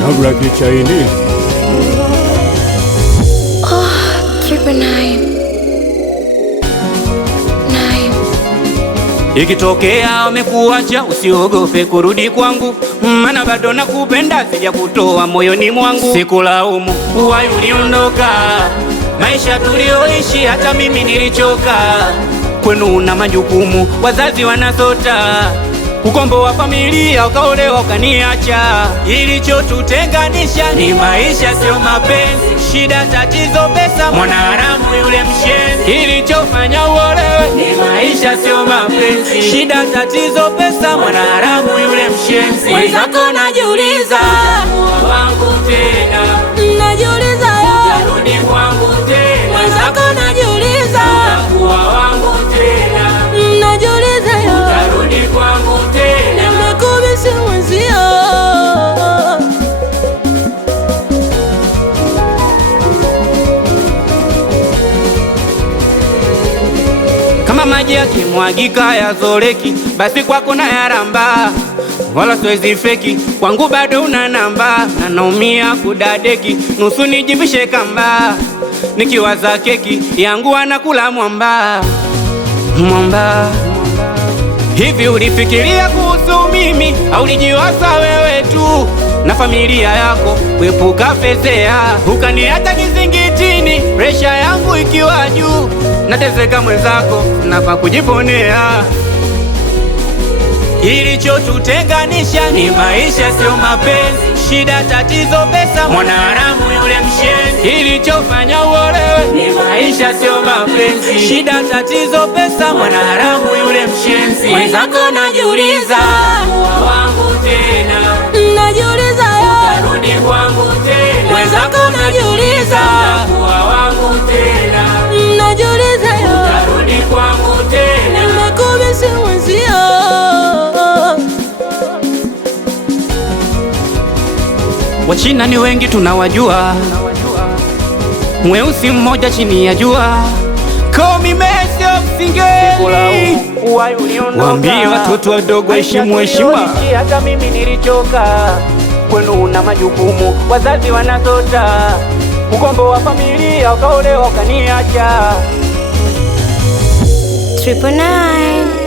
Nabraki Chinese. Oh, 999. Ikitokea umekuacha usiogope kurudi kwangu, maana bado nakupenda, sija kutoa moyoni mwangu. Sikulaumu uwai uliondoka, maisha tulioishi hata mimi nilichoka. Kwenu una majukumu, wazazi wanasota, ukombo wa familia, ukaolewa ukaniacha. Ilichotutenganisha ni maisha, sio mapenzi. Shida, tatizo, pesa, mwanaharamu yule mshenzi. Ilichofanya uolewe ni maisha, sio mapenzi. Shida, tatizo, pesa, mwanaharamu yule mshenzi. Mwenzako najiuliza, wangu tena, najiuliza tarudi kwangu tena. mwenzako najiuliza, kuwa wangu tena, najiuliza tarudi kwangu tena. nimekubisi mwenzio. Kama maji yakimwagika yazoleki, basi kwako na yaramba, wala siwezi feki. Kwangu bado una namba, na naumia kudadeki, nusu nijivishe kamba. Nikiwaza keki yangu anakula mwamba. Hivi ulifikiria kuhusu mimi, au ulijiwaza wewe tu na familia yako? Kuepuka fezea, ukaniacha kizingitini, presha yangu ikiwa juu. Nateseka mwenzako, nafaa kujiponea. Ilichotutenganisha ni maisha, sio mapenzi. Shida, tatizo, pesa, mwanaharamu yule mshenzi. Ilichofanya uolewe ni maisha, sio mapenzi. Shida, tatizo, pesa, mwanaharamu yule mshenzi. Mwenzako najiuliza, wangu tena, najiuliza tarudi kwangu tena. mwenzako najiuliza, kuwa wangu tena, najiuliza tarudi kwangu tena. nimekubisi mwenzio. Wachina ni wengi tunawajua, mweusi mmoja chini ya jua. Call me Messi Singeli. Waambie watoto wadogo heshimu heshima. Hata mimi nilichoka, kwenu una majukumu, wazazi wanasota, ukombo wa familia, ukaolewa ukaniacha. 999.